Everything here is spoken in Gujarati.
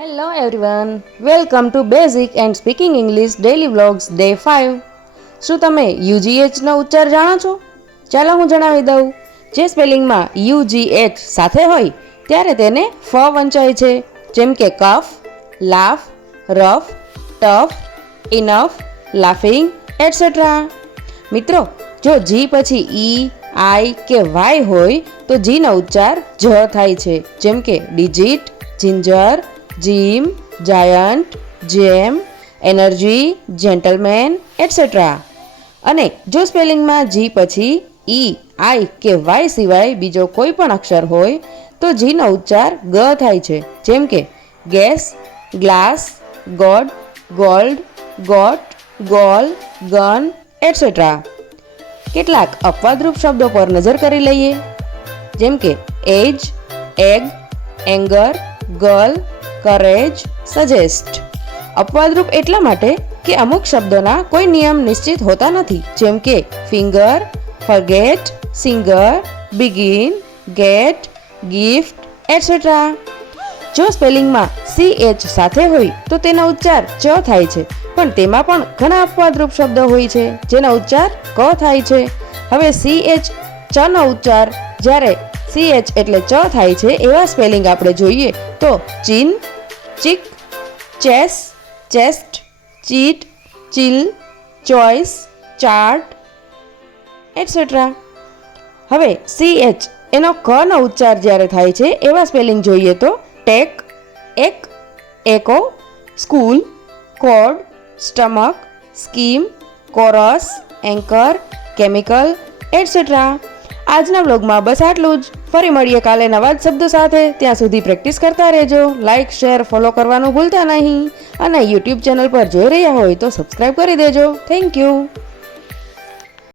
Hello everyone, welcome to Basic and Speaking English Daily Vlogs Day 5. શું તમે UGH નો ઉચ્ચાર જાણો છો? ચાલો હું જણાવી દઉં. જે સ્પેલિંગમાં UGH સાથે હોય ત્યારે તેને ફ વંચાય છે, જેમ કે cough, laugh, rough, tough, enough, laughing etcetera. મિત્રો, જો જી પછી ઈ, આઈ કે વાય હોય તો જીનો ઉચ્ચાર જ થાય છે, જેમ કે ડિજિટ, જિંજર, જીમ, જાયન્ટ, જેમ, એનર્જી, જેન્ટલમેન એટસેટ્રા. અને જો સ્પેલિંગમાં જી પછી ઈ, આઈ કે વાય સિવાય બીજો કોઈ પણ અક્ષર હોય તો જીનો ઉચ્ચાર ગ થાય છે, જેમ કે gas, glass, god, gold, goat, goal, gun etcetera. કેટલાક અપવાદરૂપ શબ્દો પર નજર કરી લઈએ, જેમ કે age, egg, anger, girl, courage, suggest. અપવાદરૂપ એટલા માટે કે અમુક શબ્દોના કોઈ નિયમ નિશ્ચિત હોતા નથી, જેમ કે finger, forget, singer, begin, get, gift etcetera. જો સ્પેલિંગમાં CH સાથે હોય તો તેનો ઉચ્ચાર ચ થાય છે, પણ તેમાં પણ ઘણા અપવાદરૂપ શબ્દો હોય છે જેનો ઉચ્ચાર ક થાય છે. હવે CH ચનો ઉચ્ચાર જ્યારે CH એટલે ચ થાય છે એવા સ્પેલિંગ આપણે જોઈએ તો ચીન, ચીક, ચેસ, ચેસ્ટ, ચીટ, ચીલ, ચોઇસ, ચાર્ટ એટસેટ્રા. હવે CH એનો ક નો ઉચ્ચાર જ્યારે થાય છે એવા સ્પેલિંગ જોઈએ તો tech, ache, echo, school, code, stomach, scheme, chorus, anchor, chemical etcetera. આજના બ્લોગમાં બસ આટલું જ. ફરી મળીએ કાલે નવા જ શબ્દો સાથે. ત્યાં સુધી પ્રેક્ટિસ કરતા રહેજો. લાઇક, શેર, ફોલો કરવાનું ભૂલતા નહીં. અને યુટ્યુબ ચેનલ પર જોઈ રહ્યા હોય તો સબસ્ક્રાઈબ કરી દેજો. Thank you.